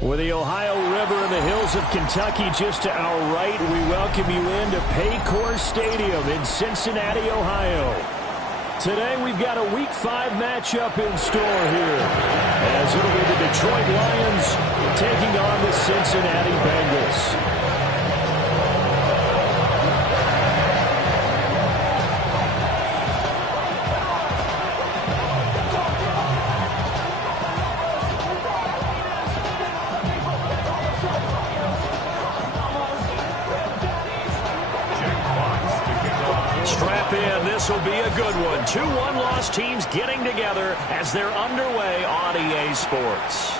With the Ohio River and the hills of Kentucky just to our right, we welcome you into Paycor Stadium in Cincinnati, Ohio. Today we've got a Week 5 matchup in store here, as it'll be the Detroit Lions taking on the Cincinnati Bengals. This will be a good one. 2 one-loss teams getting together as they're underway on EA Sports.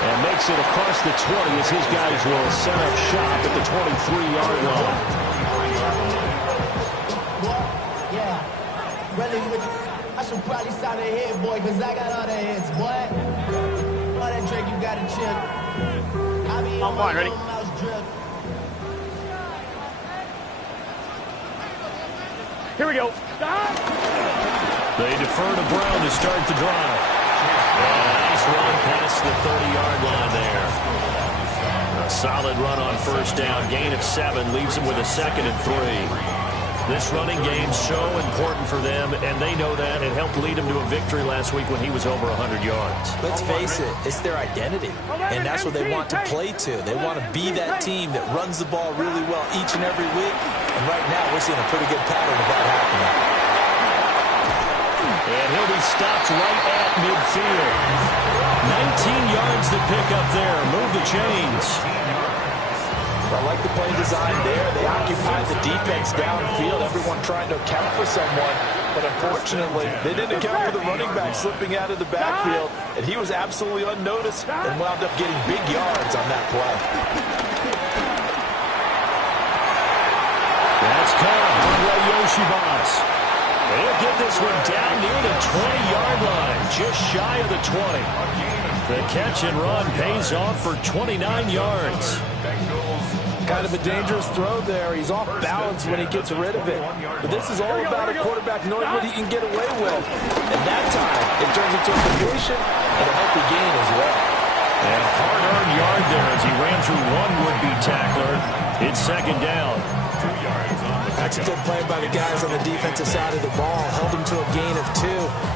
And makes it across the 20 as his guys will set up shop at the 23-yard line. Yeah, really, I should probably sign a hit, boy, because I got all the hits, boy. All that Drake, you got a chip. I mean, on one, ready? Here we go. They defer to Brown to start the drive. Nice run past the 30-yard line there. A solid run on first down. Gain of 7 leaves him with a 2nd and 3. This running game so important for them, and they know that. It helped lead him to a victory last week when he was over 100 yards. Let's face it, it's their identity, and that's what they want to play to. They want to be that team that runs the ball really well each and every week, and right now we're seeing a pretty good pattern of that happening. And he'll be stopped right at midfield. 19 yards to pick up there. Move the chains. I like the play design there. They occupied the defense downfield, everyone trying to account for someone. But unfortunately, they didn't account for the running back slipping out of the backfield, and he was absolutely unnoticed and wound up getting big yards on that play. That's caught. Andre Yoshibas. They'll get this one down near the 20-yard line, just shy of the 20. The catch and run pays off for 29 yards. Kind of a dangerous throw there. He's off balance when he gets rid of it. But this is all about a quarterback knowing what he can get away with. And that time, it turns into a completion and a healthy gain as well. And a hard-earned yard there as he ran through one would-be tackler. It's 2nd down. That's a good play by the guys on the defensive side of the ball. Held him to a gain of 2.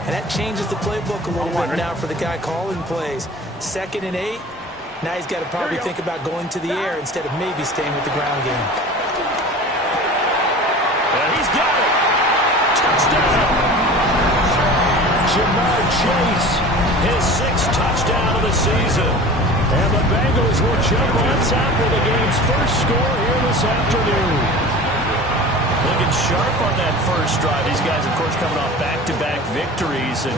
And that changes the playbook a little bit now for the guy calling plays. 2nd and 8. Now he's got to probably think about going to the air instead of maybe staying with the ground game. And he's got it. Touchdown. Ja'Marr Chase, his 6th touchdown of the season. And the Bengals will jump on top of the game's first score here this afternoon. Looking sharp on that first drive. These guys, of course, coming off back-to-back victories, and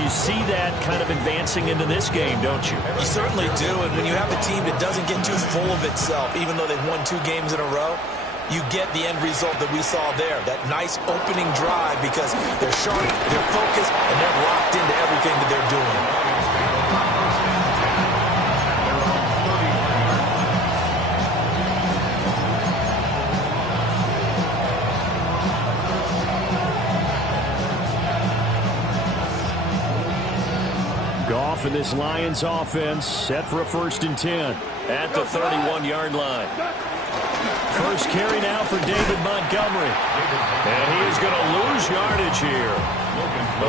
you see that kind of advancing into this game, don't you? You certainly do, and when you have a team that doesn't get too full of itself, even though they've won 2 games in a row, you get the end result that we saw there, that nice opening drive, because they're sharp, they're focused, and they're locked into everything that they're doing. Goff and this Lions offense set for a 1st and 10 at the 31-yard line. First carry now for David Montgomery. And he is going to lose yardage here.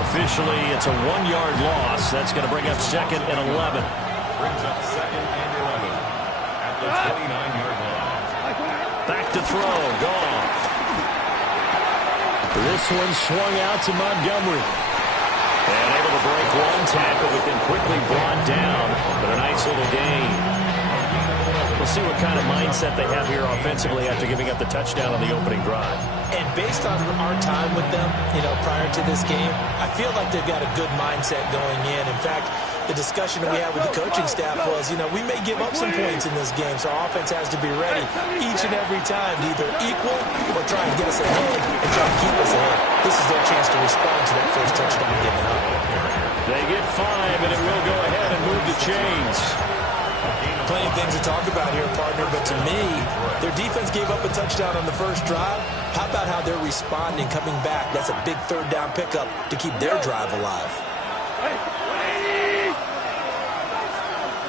Officially, it's a 1-yard loss. That's going to bring up 2nd and 11. Brings up 2nd and 11 at the 29-yard line. Back to throw. Goff. This one swung out to Montgomery. And able to break one tackle, but then quickly brought down. But a nice little gain. We'll see what kind of mindset they have here offensively after giving up the touchdown on the opening drive. And based on our time with them, prior to this game, I feel like they've got a good mindset going in. In fact, the discussion that we had with the coaching staff was, we may give up some points in this game, so our offense has to be ready each and every time to either equal or try and get us ahead and try to keep us ahead. This is their chance to respond to that first touchdown given up. They get 5, and it will go ahead and move the chains. Plenty of things to talk about here, partner, but to me, their defense gave up a touchdown on the first drive. How about how they're responding, coming back? That's a big 3rd down pickup to keep their drive alive.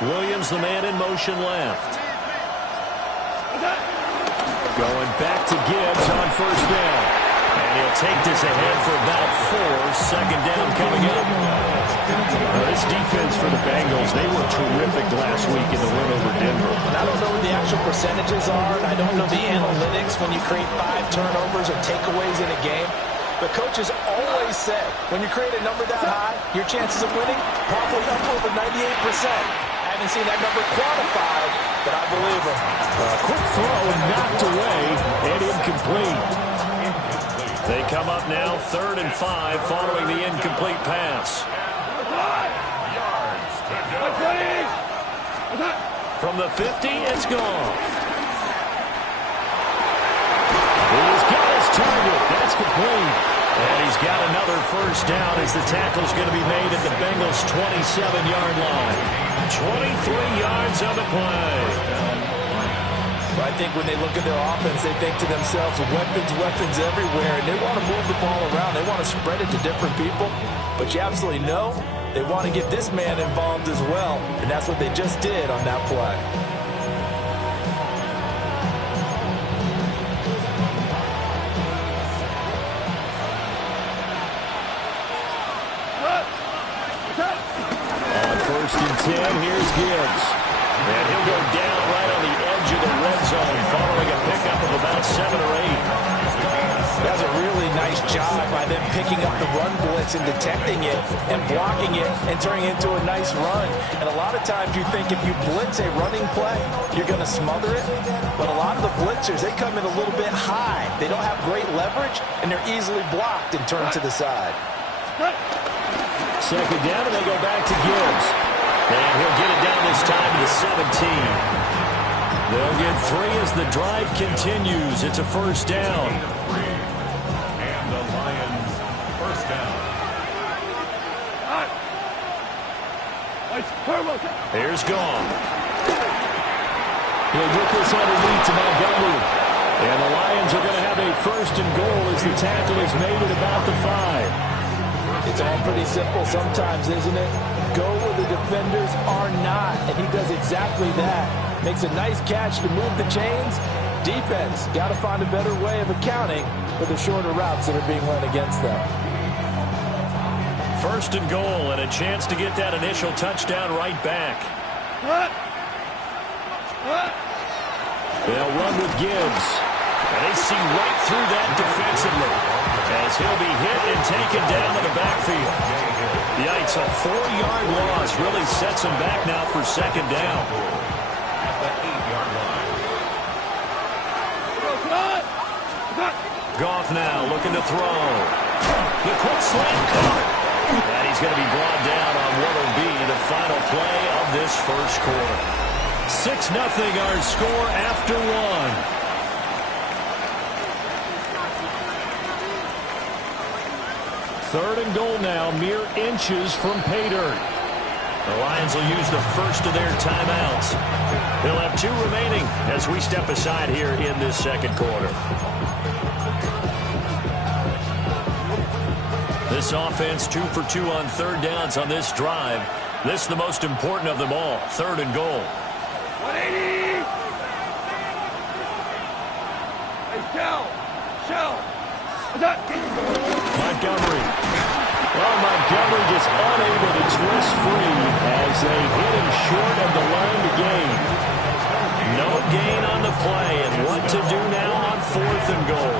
Williams, the man in motion left. Going back to Gibbs on first down. And he'll take this ahead for about 4. Second down coming up. This defense for the Bengals, they were terrific last week in the win over Denver. And I don't know what the actual percentages are, and I don't know the analytics when you create 5 turnovers or takeaways in a game. But coaches always say, when you create a number that high, your chances of winning probably up over 98%. I haven't seen that number quantified, but I believe him. Quick throw knocked away and incomplete. They come up now 3rd and 5 following the incomplete pass. From the 50, it's gone. He's got his target. That's complete. And he's got another first down as the tackle's going to be made at the Bengals' 27-yard line. 23 yards on the play. I think when they look at their offense, they think to themselves, weapons everywhere, and they want to move the ball around. They want to spread it to different people. But you absolutely know they want to get this man involved as well, and that's what they just did on that play. On 1st and 10, here's Gibbs. And he'll go down right on the edge of the red zone following a pickup of about 7 or 8. That's a really nice job by them picking up the run blitz and detecting it and blocking it and turning it into a nice run. And a lot of times you think if you blitz a running play, you're going to smother it. But a lot of the blitzers, they come in a little bit high. They don't have great leverage, and they're easily blocked and turned to the side. Second down, and they go back to Gibbs. And he'll get it down this time to the 17. They'll get 3 as the drive continues. It's a first down. And the Lions first down. Here's Gone. He'll get this underneath to Montgomery. And the Lions are going to have a first and goal as the tackle is made at about the 5. It's all pretty simple sometimes, isn't it? Go where the defenders are not, and he does exactly that. Makes a nice catch to move the chains. Defense, got to find a better way of accounting for the shorter routes that are being run against them. First and goal, and a chance to get that initial touchdown right back. They'll run with Gibbs. And they see right through that defensively as he'll be hit and taken down in the backfield. Yikes, a 4-yard loss really sets him back now for second down. At the 8-yard line. Goff now looking to throw. The quick slant caught. And he's going to be brought down on what will be the final play of this first quarter. 6-0 our score after 1. Third and goal now, mere inches from pay dirt. The Lions will use the first of their timeouts. They'll have 2 remaining as we step aside here in this second quarter. This offense 2 for 2 on third downs on this drive. This is the most important of them all, third and goal. 180! Hey, shell! Montgomery. Well, Montgomery just unable to twist free as they hit him short of the line to gain. No gain on the play, and what to do now on 4th and goal.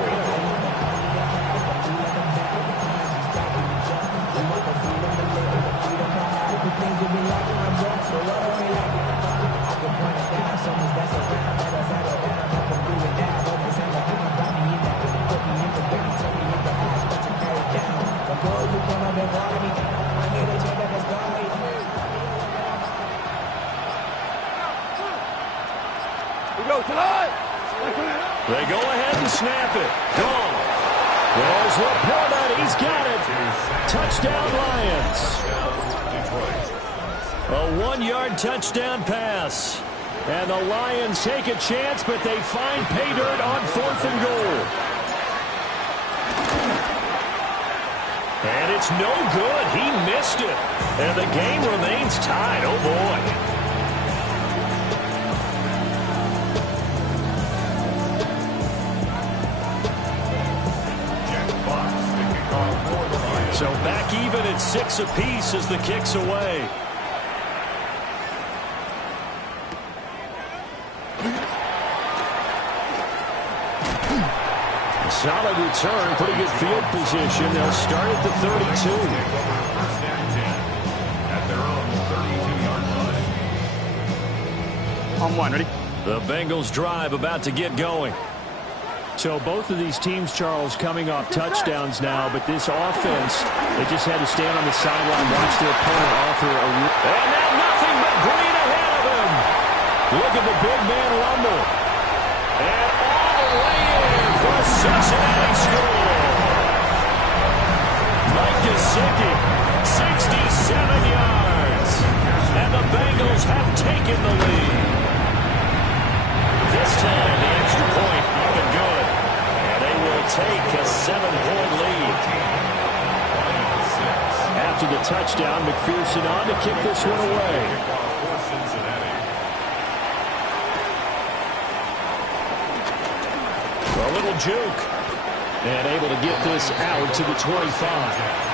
They go ahead and snap it. Gone. There's Laporta. He's got it. Touchdown, Lions. A 1-yard touchdown pass. And the Lions take a chance, but they find pay dirt on 4th and goal. And it's no good. He missed it. And the game remains tied. Oh, boy. back even at 6 apiece as the kick's away. Solid return, pretty good field position. They'll start at the 32. First and 10 at their own 32-yard line. On one, ready? The Bengals drive about to get going. So both of these teams, Charles, coming off touchdowns now, but this offense, they just had to stand on the sideline, watch their opponent offer a... And now nothing but green ahead of him. Look at the big man rumble. And all the way in for a Cincinnati score. Mike Gesicki, 67 yards. And the Bengals have taken the lead. This time, the extra point, even good. And they will take a 7-point lead. After the touchdown, McPherson on to kick this one away. A little juke. And able to get this out to the 25.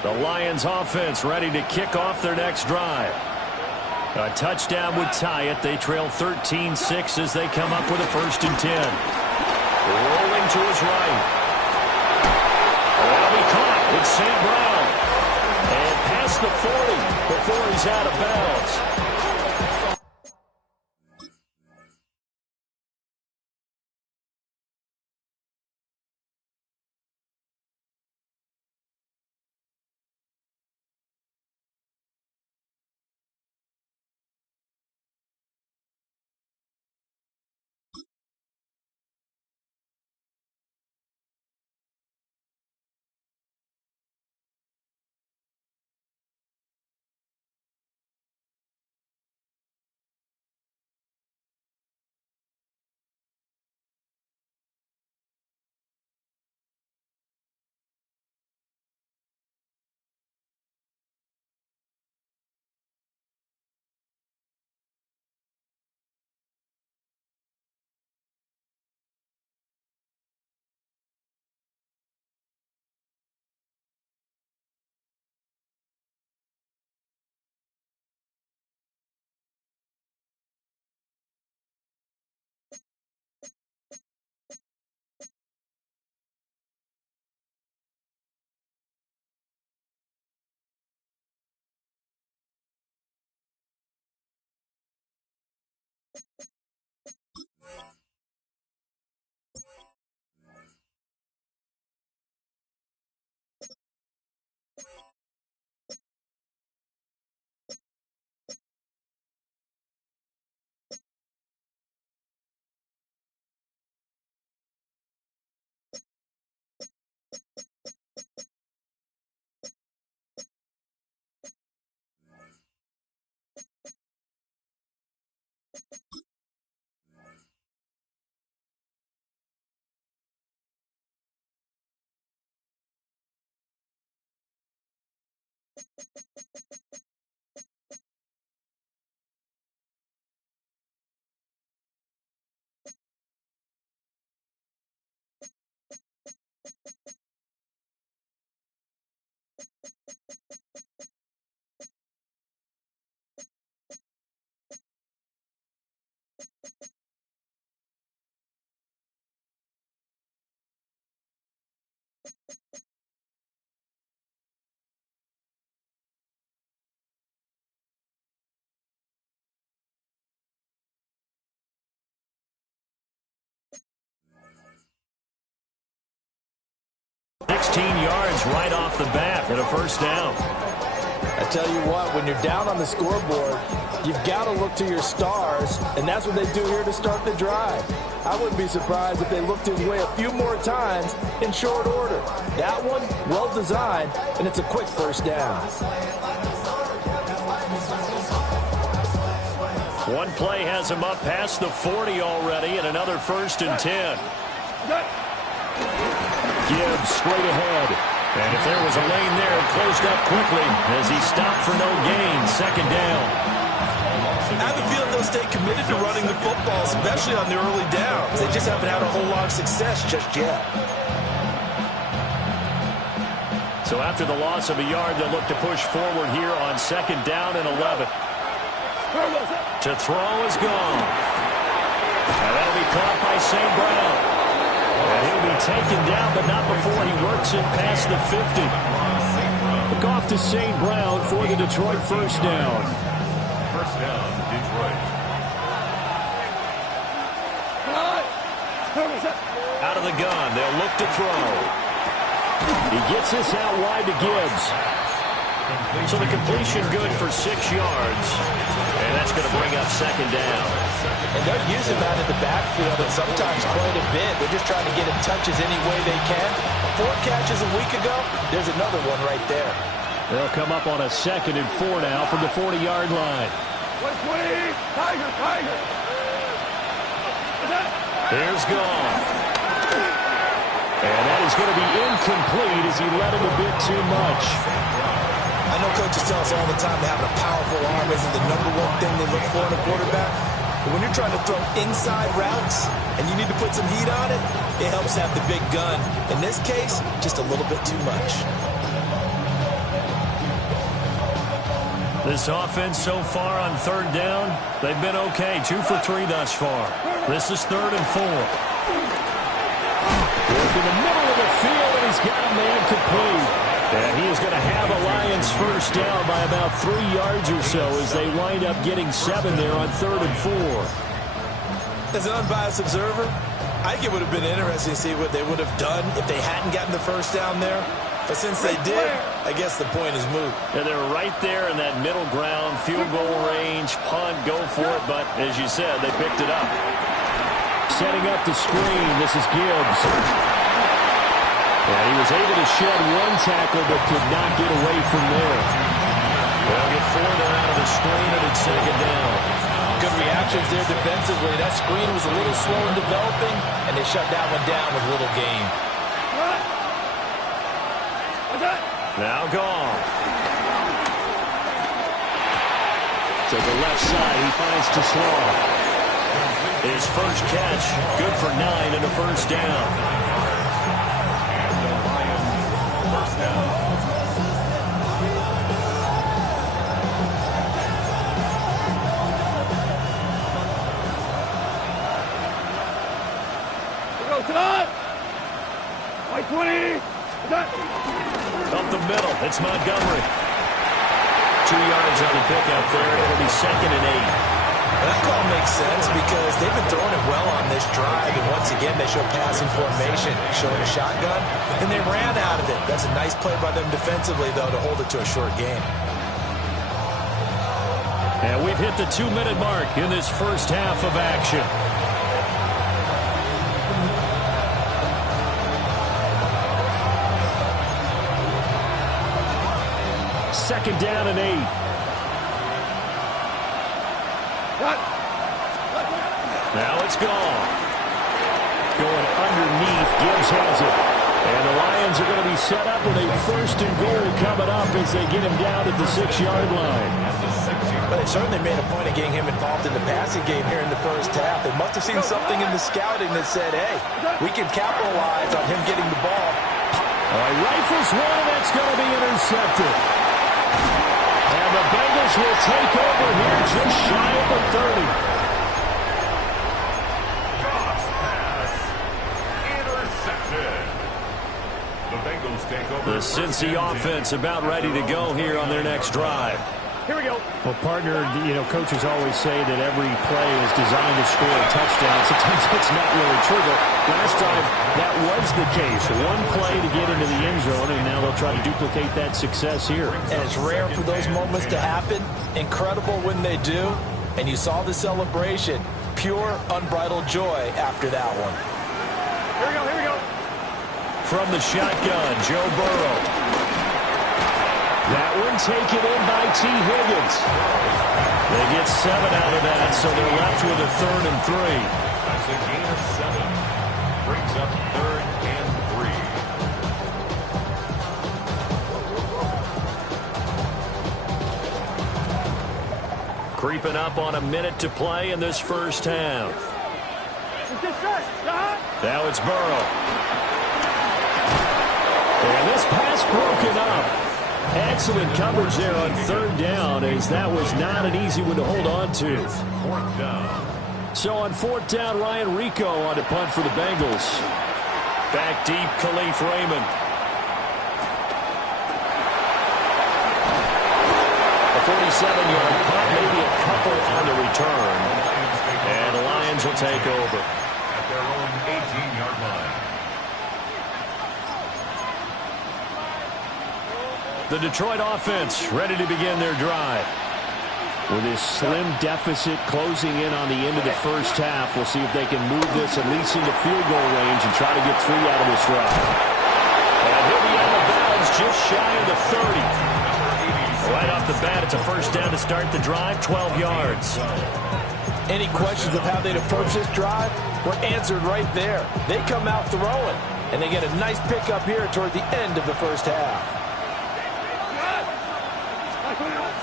The Lions offense ready to kick off their next drive. A touchdown would tie it. They trail 13-6 as they come up with a 1st and 10. Rolling to his right. Well, he caught. It's St. Brown. And past the 40 before he's out of bounds. Yards right off the bat and a 1st down. I tell you what, when you're down on the scoreboard, you've got to look to your stars, and that's what they do here to start the drive. I wouldn't be surprised if they looked his way a few more times in short order. That one, well designed, and it's a quick 1st down. One play has him up past the 40 already, and another 1st and 10. Gibbs straight ahead. And if there was a lane there, it closed up quickly as he stopped for no gain. 2nd down. I have a feeling still stay committed to running the football, especially on the early downs. They just haven't had a whole lot of success just yet. So after the loss of a yard, they'll look to push forward here on 2nd down and 11. To throw is gone. And that'll be caught by St. Brown. And he'll be taken down, but not before he works it past the 50. Look off to St. Brown for the Detroit first down. First down, Detroit. Out of the gun, they'll look to throw. He gets this out wide to Gibbs. So the completion good for 6 yards. And that's going to bring up 2nd down. And they're using that in the backfield and sometimes quite a bit. They're just trying to get him touches any way they can. 4 catches a week ago, there's another one right there. They'll come up on a 2nd and 4 now from the 40-yard line. 120, Tiger. Here's gone. And that is going to be incomplete as he led him a bit too much. I know coaches tell us all the time that having a powerful arm isn't the #1 thing they look for in a quarterback. But when you're trying to throw inside routes and you need to put some heat on it, it helps have the big gun. In this case, just a little bit too much. This offense so far on 3rd down, they've been okay. 2 for 3 thus far. This is 3rd and 4. In the middle of the field, and he's got a man complete. And he is going to have a Lions first down by about 3 yards or so as they wind up getting 7 there on 3rd and 4. As an unbiased observer, I think it would have been interesting to see what they would have done if they hadn't gotten the first down there. But since they did, I guess the point is moot. And they're right there in that middle ground, field goal range, punt, go for it. But as you said, they picked it up. Setting up the screen, this is Gibbs. And he was able to shed 1 tackle, but could not get away from there. They'll get 4 there out of the screen, and it's 2nd down. Good reactions there defensively. That screen was a little slow in developing, and they shut that one down with little gain. Now gone. To the left side, he finds Tesla. His first catch, good for 9 and a first down. First down. Go, Todd! White 20! Up the middle, it's Montgomery. 2 yards on the pickup there. It'll be 2nd and 8. That call makes sense because they've been throwing it well on this drive, and once again they show passing formation, showing a shotgun, and they ran out of it. That's a nice play by them defensively, though, to hold it to a short game. And we've hit the 2-minute mark in this first half of action. Second down and 8. Now it's gone. Going underneath, Gibbs has it. And the Lions are going to be set up with a 1st and goal coming up as they get him down at the 6-yard line. But they certainly made a point of getting him involved in the passing game here in the first half. They must have seen something in the scouting that said, hey, we can capitalize on him getting the ball. Rifles one, and that's going to be intercepted. And the Bengals will take over here just shy of the 30. The Cincy offense about ready to go here on their next drive. Here we go. Well, partner, coaches always say that every play is designed to score a touchdown. Sometimes it's not really true, but last drive, that was the case. 1 play to get into the end zone, and now they'll try to duplicate that success here. And it's rare for those moments to happen. Incredible when they do. And you saw the celebration. Pure, unbridled joy after that one. Here we go, here we go. From the shotgun, Joe Burrow. That one taken in by T. Higgins. They get 7 out of that, so they're left with a 3rd and 3. That's a gain of 7. Brings up 3rd and 3. Creeping up on a minute to play in this first half. Now it's Burrow. And this pass broken up. Excellent coverage there on third down, as that was not an easy one to hold on to. Fourth down. So on fourth down, Ryan Rico on to punt for the Bengals. Back deep, Khalif Raymond. A 47-yard punt, maybe a couple on the return. And the Lions will take over. At their own 18-yard line. The Detroit offense ready to begin their drive. With this slim deficit closing in on the end of the first half, we'll see if they can move this at least into field goal range and try to get 3 out of this drive. And he'll be out of bounds just shy of the 30. Right off the bat, it's a first down to start the drive, 12 yards. Any questions of how they'd approach this drive were answered right there. They come out throwing, and they get a nice pickup here toward the end of the first half.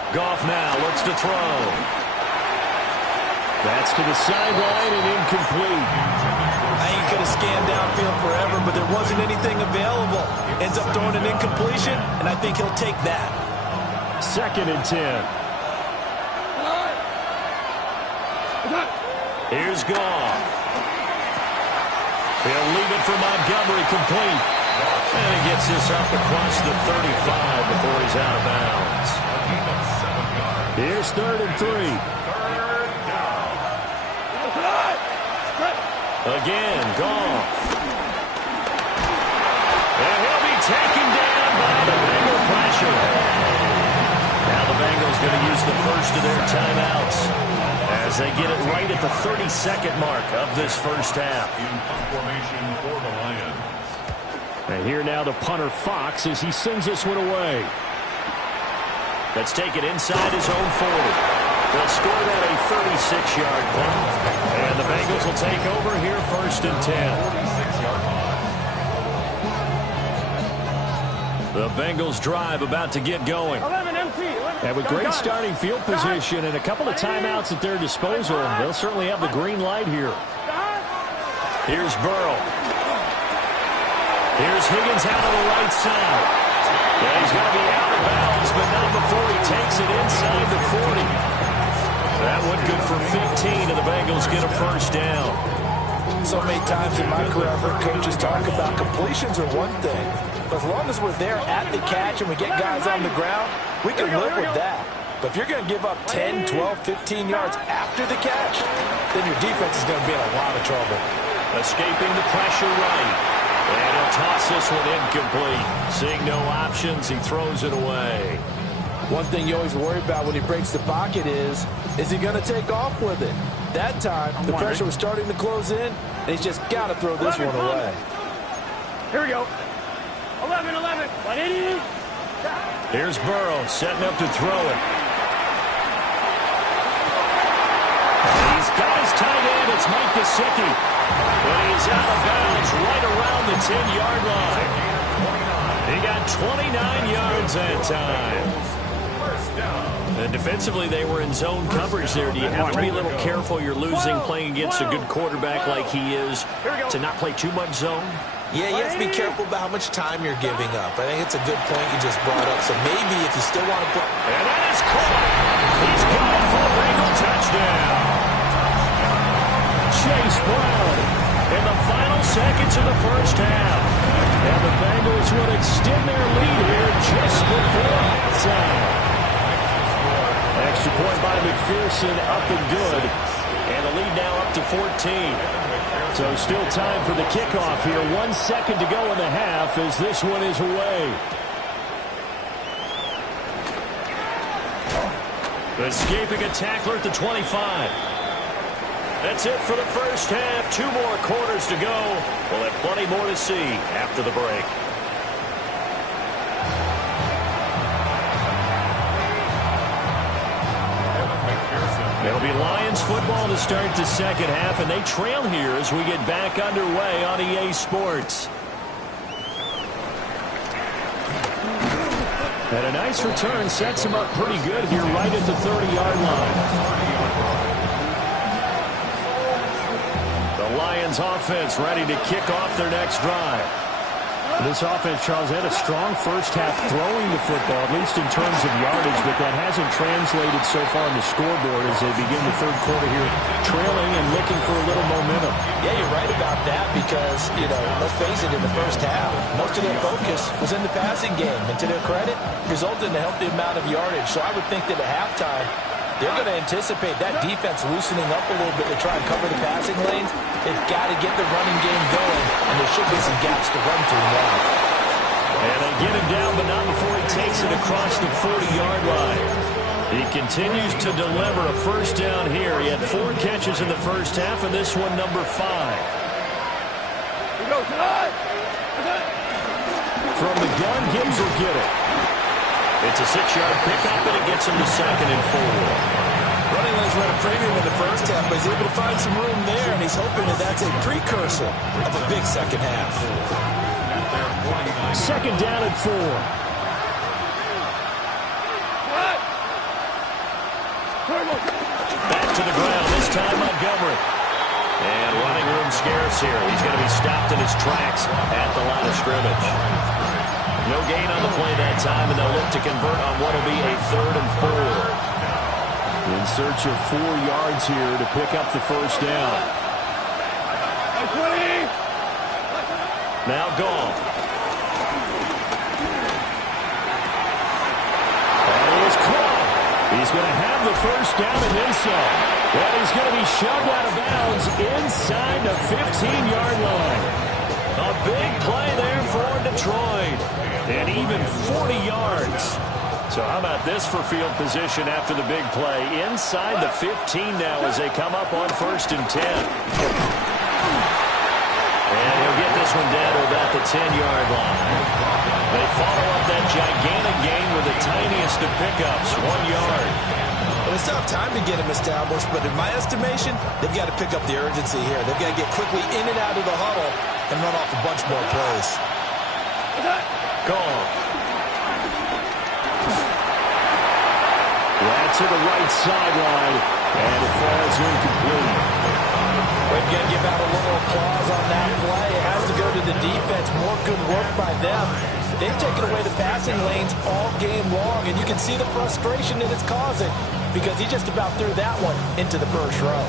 Goff now looks to throw. That's to the sideline and incomplete. I ain't going to scan downfield forever, but there wasn't anything available. Ends up throwing an incompletion, and I think he'll take that. 2nd and 10. Here's Goff. He'll leave it for Montgomery, complete. And he gets this up across the 35 before he's out of bounds. Here's 3rd and 3. Again, Goff. And he'll be taken down by the Bengal pressure. Now the Bengals going to use the first of their timeouts as they get it right at the 32nd mark of this first half. In punt formation for the Lions. And here now the punter Fox as he sends this one away. Let's take it inside his own 40. They'll score that a 36-yard punt. And the Bengals will take over here 1st and 10. The Bengals drive about to get going. And with great starting field position and a couple of timeouts at their disposal, they'll certainly have the green light here. Here's Burrow. Here's Higgins out on the right side. Yeah, he's going to be out of bounds, but not before he takes it inside the 40. That one good for 15, and the Bengals get a first down. So many times in my career, I've heard coaches talk about completions are one thing. But as long as we're there at the catch and we get guys on the ground, we can live with that. But if you're going to give up 10, 12, 15 yards after the catch, then your defense is going to be in a lot of trouble. Escaping the pressure right. And he'll toss this one incomplete. Seeing no options, he throws it away. One thing you always worry about when he breaks the pocket is he going to take off with it? That time, the pressure was starting to close in, and he's just got to throw this one away. Here we go. 11, 180. Here's Burrow setting up to throw it. He's got his tight end. It's Mike Gesicki. But he's out of bounds right around the 10-yard line. He got 29 yards that time. And defensively, they were in zone coverage there. Do you have to be a little careful? You're losing playing against a good quarterback like he is to not play too much zone? Yeah, you have to be careful about how much time you're giving up. I think it's a good point you just brought up. So maybe if you still want to put... And that is caught. He's got it for a Bengal touchdown. Chase Brown in the final seconds of the first half. And the Bengals will extend their lead here just before halftime. Extra point by McPherson, up and good. And the lead now up to 14. So still time for the kickoff here. 1 second to go in the half as this one is away. Escaping a tackler at the 25. That's it for the first half. 2 more quarters to go. We'll have plenty more to see after the break. It'll be Lions football to start the second half, and they trail here as we get back underway on EA Sports. And a nice return sets him up pretty good here right at the 30-yard line. The Lions offense ready to kick off their next drive. This offense, Charles, had a strong first half throwing the football, at least in terms of yardage, but that hasn't translated so far on the scoreboard as they begin the third quarter here, trailing and looking for a little momentum. Yeah, you're right about that because, let's face it, in the first half, most of their focus was in the passing game. And to their credit, resulted in a healthy amount of yardage. So I would think that at halftime, they're going to anticipate that defense loosening up a little bit to try and cover the passing lanes. They've got to get the running game going, and there should be some gaps to run through now. And they get him down, but not before he takes it across the 40-yard line. He continues to deliver a first down here. He had 4 catches in the first half, and this one number 5. From the gun, Gibbs will get it. It's a 6-yard pickup, and it gets him to 2nd and 4. Running lanes ran a premium in the first half, but he's able to find some room there, and he's hoping that that's a precursor of a big second half. 2nd down and 4. Back to the ground, this time Montgomery. And running room scarce here. He's going to be stopped in his tracks at the line of scrimmage. No gain on the play that time, and they'll look to convert on what will be a 3rd and 4. In search of 4 yards here to pick up the first down. Now Gall. And he is caught. He's going to have the first down and then some. Well, he's going to be shoved out of bounds inside the 15-yard line. A big play there for Detroit. And even 40 yards. So how about this for field position after the big play? Inside the 15 now as they come up on 1st and 10. And he'll get this one down to about the 10-yard line. They follow up that gigantic gain with the tiniest of pickups, 1 yard. Well, it's not time to get him established, but in my estimation, they've got to pick up the urgency here. They've got to get quickly in and out of the huddle and run off a bunch more plays. Gall. That's to the right sideline, and it falls incomplete. We've got to give out a little applause on that play. It has to go to the defense. More good work by them. They've taken away the passing lanes all game long, and you can see the frustration that it's causing because he just about threw that one into the first row.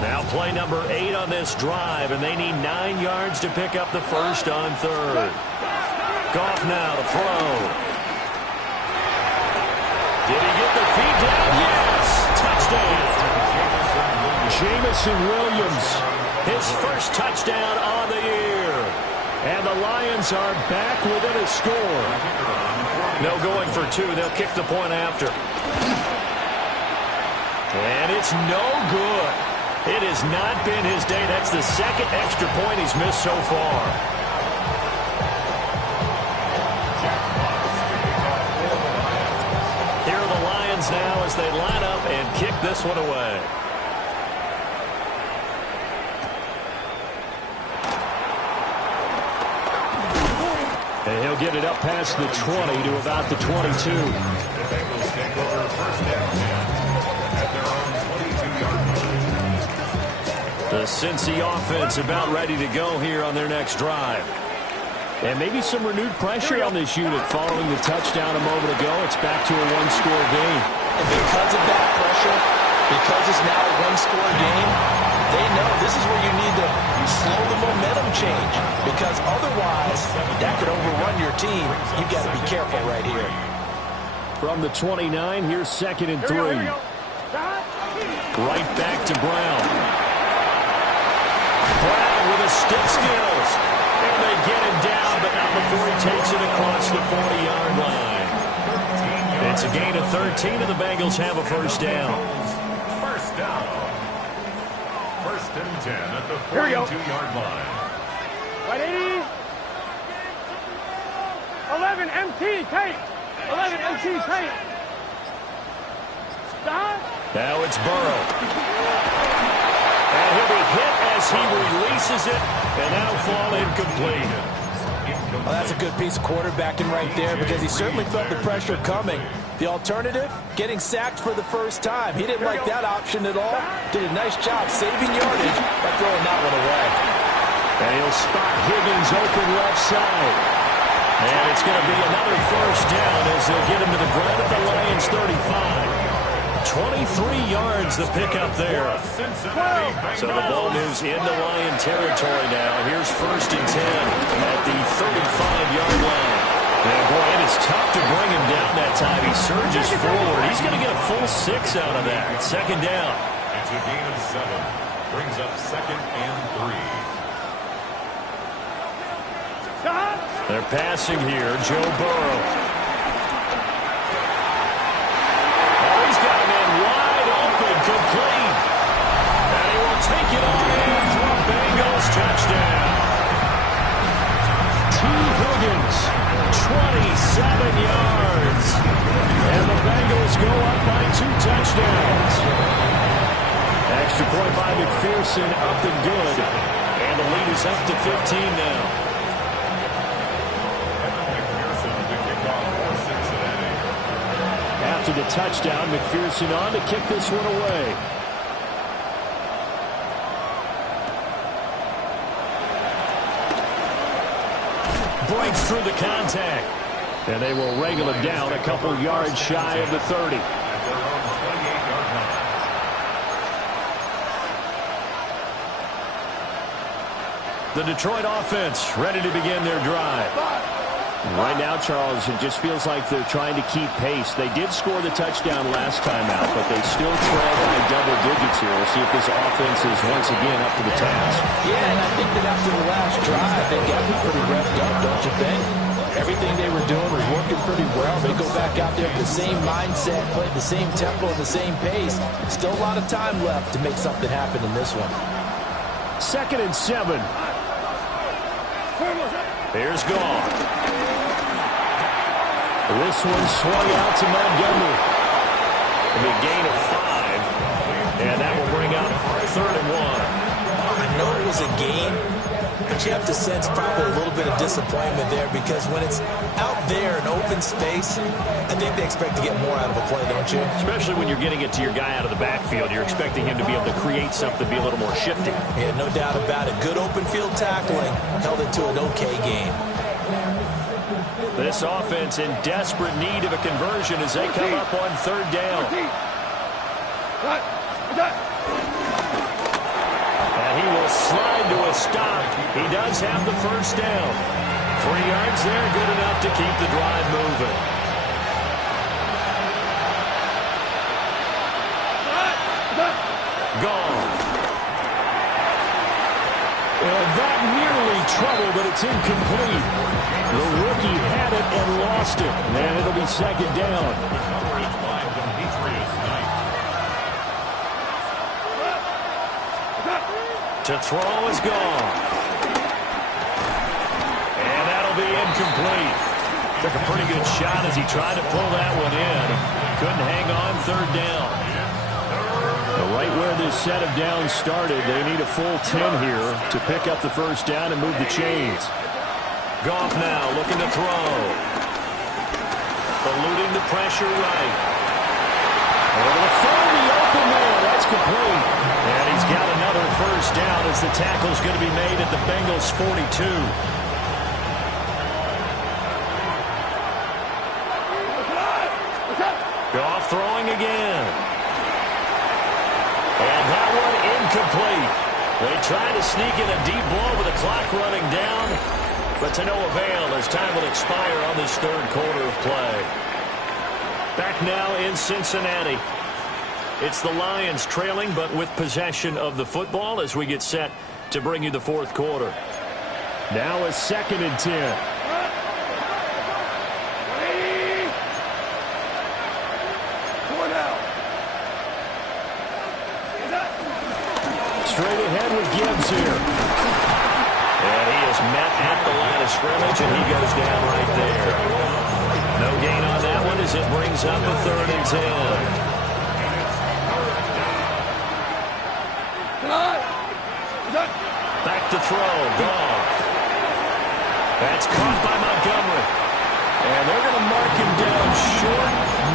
Now play number 8 on this drive, and they need 9 yards to pick up the first on 3rd. Goff now to throw. Did he get the feet down? Yes! Touchdown! Jameson Williams, His first touchdown on the year. and the Lions are back within a score. No going for 2. They'll kick the point after. And it's no good. It has not been his day. That's the 2nd extra point he's missed so far. Here are the Lions now as they line up and kick this one away. And he'll get it up past the 20 to about the 22. The Bengals take over 1st and 10 at their own 22-yard line. The Cincy offense about ready to go here on their next drive. And maybe some renewed pressure on this unit following the touchdown a moment ago. It's back to a one-score game. And because of that pressure, because it's now a one-score game, they know this is where you need to slow the momentum change. Because otherwise, that could overrun your team. You've got to be careful right here. From the 29, here's 2nd and 3. Right back to Brown. Brown with his stick skills. And they get him down, but not before he takes it across the 40-yard line. It's a gain of 13, and the Bengals have a first down. First down. 1st and 10 at the 42-yard line. Right 80. 11 MT tight. 11 MT tight. Stop. Now it's Burrow. And he'll be hit as he releases it, and that'll fall incomplete. incomplete. Well, that's a good piece of quarterbacking right there because he certainly felt the pressure coming. The alternative, getting sacked for the first time. He didn't like that option at all. Did a nice job saving yardage by throwing that one away. And he'll spot Higgins open left side. And it's going to be another first down as they'll get him to the ground at the Lions 35. 23 yards the pickup there. So the ball moves into Lion territory now. Here's 1st and 10 at the 35-yard line. And boy, it is tough to bring him down that time. He surges forward. He's going to get a full 6 out of that. 2nd down. It's a gain of 7. Brings up 2nd and 3. They're passing here. Joe Burrow. Complete. And he will take it on in for a Bengals touchdown. T. Higgins, 27 yards. And the Bengals go up by 2 touchdowns. Extra point by McPherson, up and good. And the lead is up to 15 now. McPherson to kick off for Cincinnati. After the touchdown, McPherson on to kick this one away. Breaks through the contact. And they will wrangle him down a couple yards shy of the 30. At their own 28-yard line. The Detroit offense ready to begin their drive. Right now, Charles, it just feels like they're trying to keep pace. They did score the touchdown last time out, but they still trail by double digits here. We'll see if this offense is once again up to the task. Yeah, and I think that after the last drive, they got me pretty revved up, don't you think? Everything they were doing was working pretty well. They go back out there with the same mindset, play at the same tempo, and the same pace. Still a lot of time left to make something happen in this one. 2nd and 7. Here's Goff. This one swung out to Montgomery. It'll be a gain of 5. And that will bring up 3rd and 1. I know it was a game, but you have to sense probably a little bit of disappointment there because when it's out there in open space, I think they expect to get more out of a play, don't you? Especially when you're getting it to your guy out of the backfield. You're expecting him to be able to create something, be a little more shifty. Yeah, no doubt about it. Good open field tackling held it to an okay game. This offense in desperate need of a conversion as they come up on 3rd down. And he will slide to a stop. He does have the 1st down. 3 yards there, good enough to keep the drive moving. Gone. Well, that nearly trouble, but it's incomplete. The rookie had it and lost it. And it'll be 2nd down. Coverage by Demetrius Knight. To throw is gone. And that'll be incomplete. Took a pretty good shot as he tried to pull that one in. Couldn't hang on 3rd down. Right where this set of downs started, they need a full 10 here to pick up the 1st down and move the chains. Goff now looking to throw. Eluding the pressure right. Able to find the open man. That's complete. And he's got another 1st down as the tackle's going to be made at the Bengals 42. Goff throwing again. And that one incomplete. They tried to sneak in a deep ball with the clock running down, but to no avail as time will expire on this 3rd quarter of play. Back now in Cincinnati. It's the Lions trailing, but with possession of the football as we get set to bring you the 4th quarter. Now a 2nd and 10. Straight ahead with Gibbs here. And he is met at the line of scrimmage, and he goes down right there. No gain on that one as it brings up a 3rd and 10. Back to throw. Goff. That's caught by Montgomery. And they're going to mark him down short,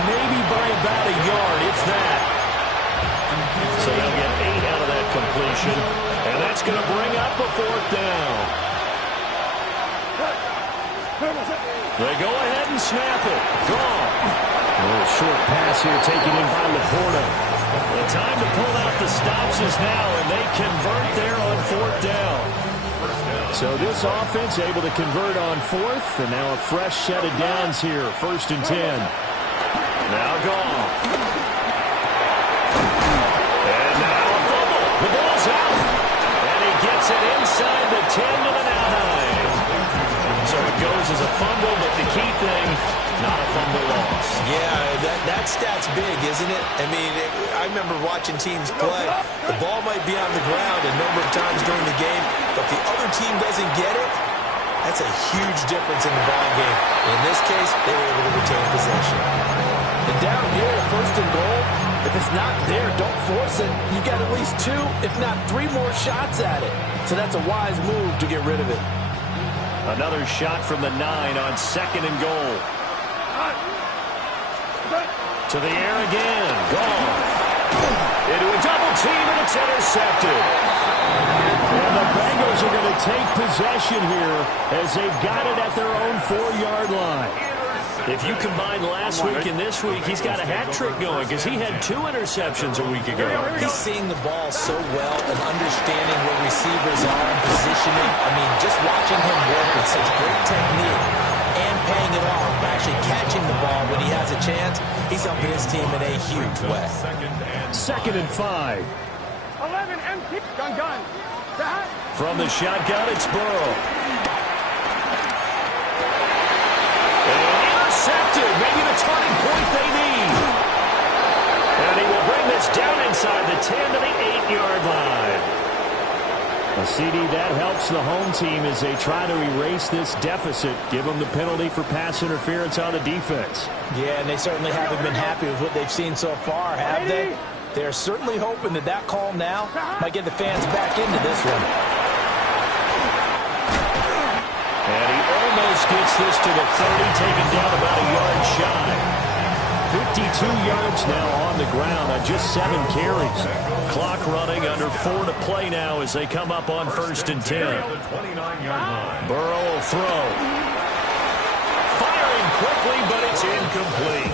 maybe by about a yard, if that. So they'll get 8 out of that completion. And that's going to bring up a 4th down. They go ahead and snap it. Gone. A little short pass here taken in by Laporta. The time to pull out the stops is now, and they convert there on 4th down. So this offense able to convert on 4th, and now a fresh set of downs here, 1st and 10. Now gone. And now a fumble. The ball's out. And he gets it inside the 10 to the 9. So it goes as a fumble, but the key thing, not a fumble loss. Yeah, that stat's big, isn't it? I mean, I remember watching teams play. The ball might be on the ground a number of times during the game, but if the other team doesn't get it, that's a huge difference in the ball game. In this case, they were able to retain possession. And down here, 1st and goal, if it's not there, don't force it. You got at least 2, if not 3 more shots at it. So that's a wise move to get rid of it. Another shot from the 9 on 2nd and goal. To the air again. Gone. Into a double team, and it's intercepted. And the Bengals are going to take possession here as they've got it at their own 4-yard line. If you combine last week and this week, he's got a hat trick going because he had 2 interceptions a week ago. He's seeing the ball so well and understanding where receivers are and positioning. I mean, just watching him work with such great technique and paying it off by actually catching the ball when he has a chance, he's helping his team in a huge way. 2nd and 5. 11 empty. Gun. From the shotgun, it's Burrow. Intercepted. Maybe the turning point they need. And he will bring this down inside the 10 to the 8-yard line. A CD that helps the home team as they try to erase this deficit. Give them the penalty for pass interference on the defense. Yeah, and they certainly haven't been happy with what they've seen so far, have they? They're certainly hoping that call now might get the fans back into this one. And he almost gets this to the 30, taken down about a yard shy. 52 yards now on the ground on just 7 carries. Clock running under 4 to play now as they come up on 1st and 10. Burrow will throw. Firing quickly, but it's incomplete.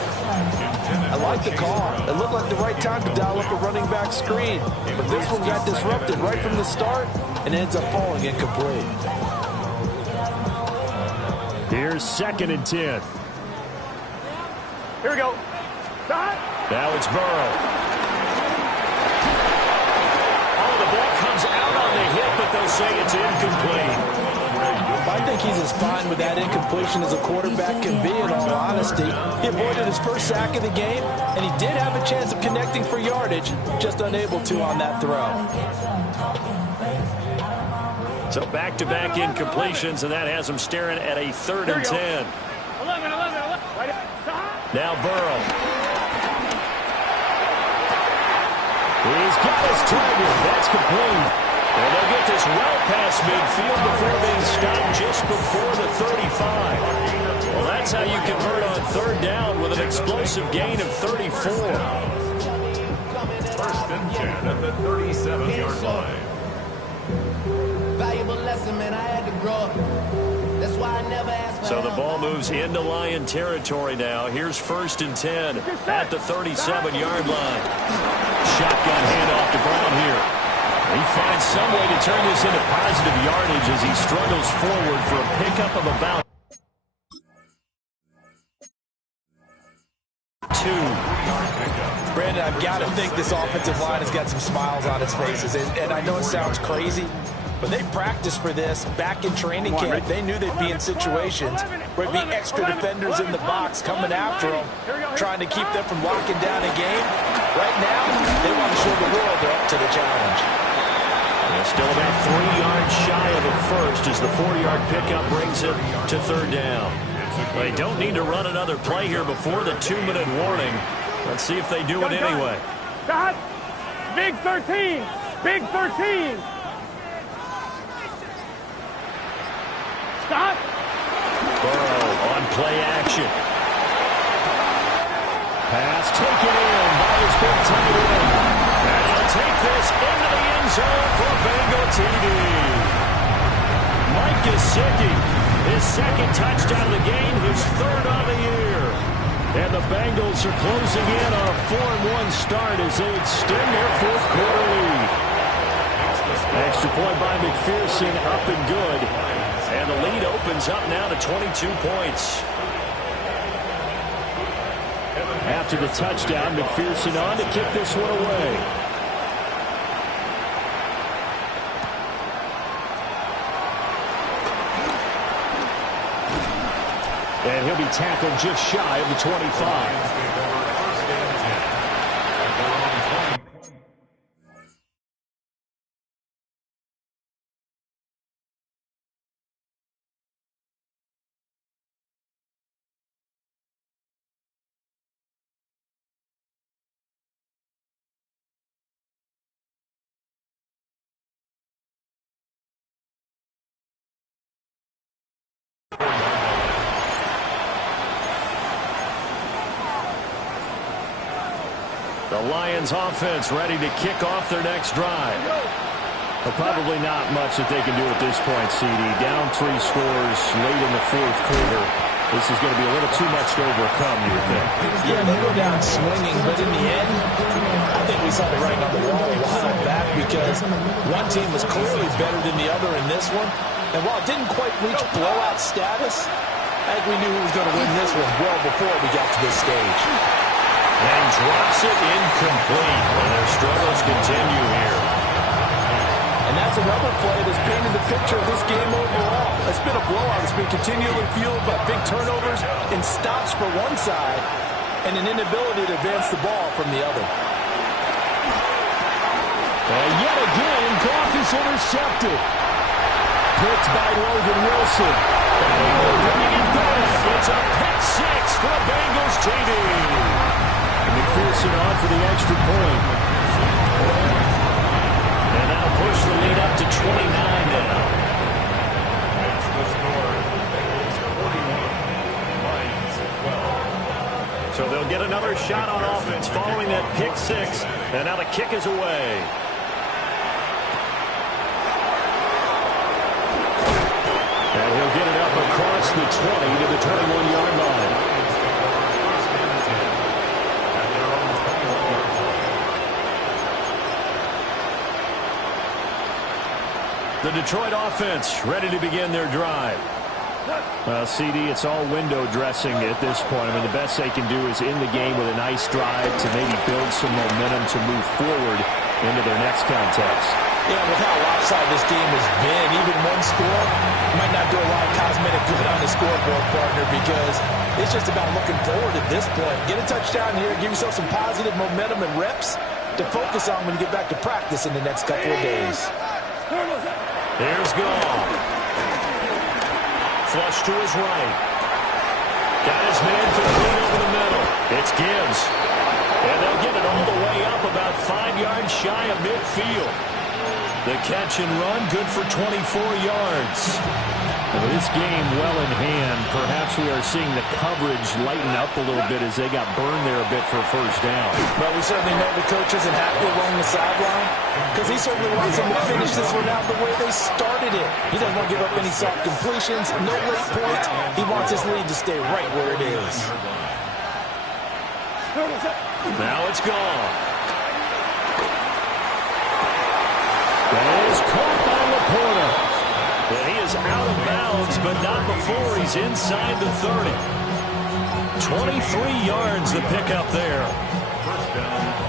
I like the call. It looked like the right time to dial up a running back screen. But this one got disrupted right from the start and ends up falling incomplete. Here's 2nd and 10. Here we go. Now it's Burrow. Oh, the ball comes out on the hit, but they'll say it's incomplete. I think he's as fine with that incompletion as a quarterback can be, in all honesty. He avoided his first sack of the game, and he did have a chance of connecting for yardage, just unable to on that throw. So back-to-back incompletions, and that has him staring at a 3rd and 10. 11. Now Burrow. He's got his target. That's complete. And they'll get this well past midfield before being stopped just before the 35. Well, that's how you convert on 3rd down with an explosive gain of 34. 1st and 10 at the 37-yard line. Valuable lesson, man. I had to grow up. That's why I never asked for So the help. ball moves into Lion territory now. Here's 1st and 10 at the 37-yard line. Shotgun handoff to Brown here. He finds some way to turn this into positive yardage as he struggles forward for a pickup of about 2. Brandon, I've got to think this offensive line has got some smiles on its faces. And I know it sounds crazy, but they practiced for this back in training camp. They knew they'd be in situations where there'd be extra defenders in the box coming after them, trying to keep them from locking down a game. Right now, they want to show the world they're up to the challenge. Still about 3 yards shy of a first as the 4-yard pickup brings it to 3rd down. They don't need to run another play here before the 2-minute warning. Let's see if they do it anyway. Stop. Big 13. Big 13. Stop. play action. Pass taken in by his big tight end. And he'll take this into the end zone for a Bengal TD. Mike Gesicki, his second touchdown of the game, his third of the year. And the Bengals are closing in on a 4-1 start as they extend their fourth quarter lead. Extra point by McPherson, up and good. And the lead opens up now to 22 points. After the touchdown, McPherson on to kick this one away. And he'll be tackled just shy of the 25. The Lions offense ready to kick off their next drive. But probably not much that they can do at this point, CD. Down 3 scores late in the fourth quarter. This is going to be a little too much to overcome, you would think. Yeah, they go down swinging, but in the end, I think we saw the writing on the wall a while back because one team was clearly better than the other in this one. And while it didn't quite reach blowout status, I think we knew who was going to win this one well before we got to this stage. And drops it incomplete. And their struggles continue here. And that's another play that's painted the picture of this game overall. It's been a blowout. It's been continually fueled by big turnovers and stops for one side and an inability to advance the ball from the other. And yet again, Goff is intercepted. Picked by Logan Wilson. Bringing it back. It's a pick six for the Bengals TD. McPherson on for the extra point. And that'll push the lead up to 29 now. That's the score. Bengals 41, Lions 12. So they'll get another shot on offense following that pick six. And now the kick is away. And he'll get it up across the 20 to the 21-yard line. The Detroit offense ready to begin their drive. Well, CD, it's all window dressing at this point. I mean, the best they can do is in the game with a nice drive to maybe build some momentum to move forward into their next contest. Yeah, with how lopsided this game has been, even one score might not do a lot of cosmetic good on the scoreboard, partner, because it's just about looking forward at this point. Get a touchdown here, give yourself some positive momentum and reps to focus on when you get back to practice in the next couple of days. There's Goff. Flush to his right. Got his man for the lead over the middle. It's Gibbs. And they'll get it all the way up about 5 yards shy of midfield. The catch and run, good for 24 yards. Well, this game well in hand. Perhaps we are seeing the coverage lighten up a little bit as they got burned there a bit for a first down. But we certainly know the coach isn't happy along the sideline because he certainly wants them to finish this one out the way they started it. He doesn't want to give up any soft completions, no late points. He wants his lead to stay right where it is. Now it's gone. That is caught by Laporta. Well, he is out of bounds, but not before he's inside the 30. 23 yards the pickup there.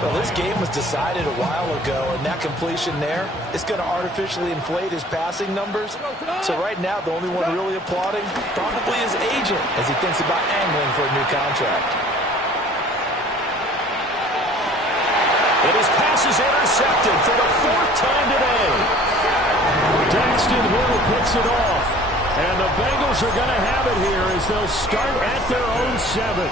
Well, this game was decided a while ago, and that completion there is going to artificially inflate his passing numbers. So right now, the only one really applauding probably his agent as he thinks about angling for a new contract. And his pass is intercepted for the 4th time today. Daxton Hill picks it off. And the Bengals are going to have it here as they'll start at their own 7.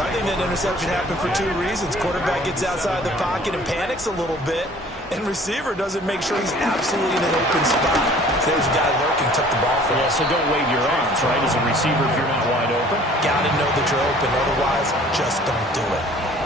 I think that interception happened for 2 reasons. Quarterback gets outside the pocket and panics a little bit. And receiver doesn't make sure he's absolutely in an open spot. So there's a guy lurking, took the ball from him. Yeah, so don't wave your arms, right, as a receiver if you're not wide open. Got to know that you're open. Otherwise, just don't do it.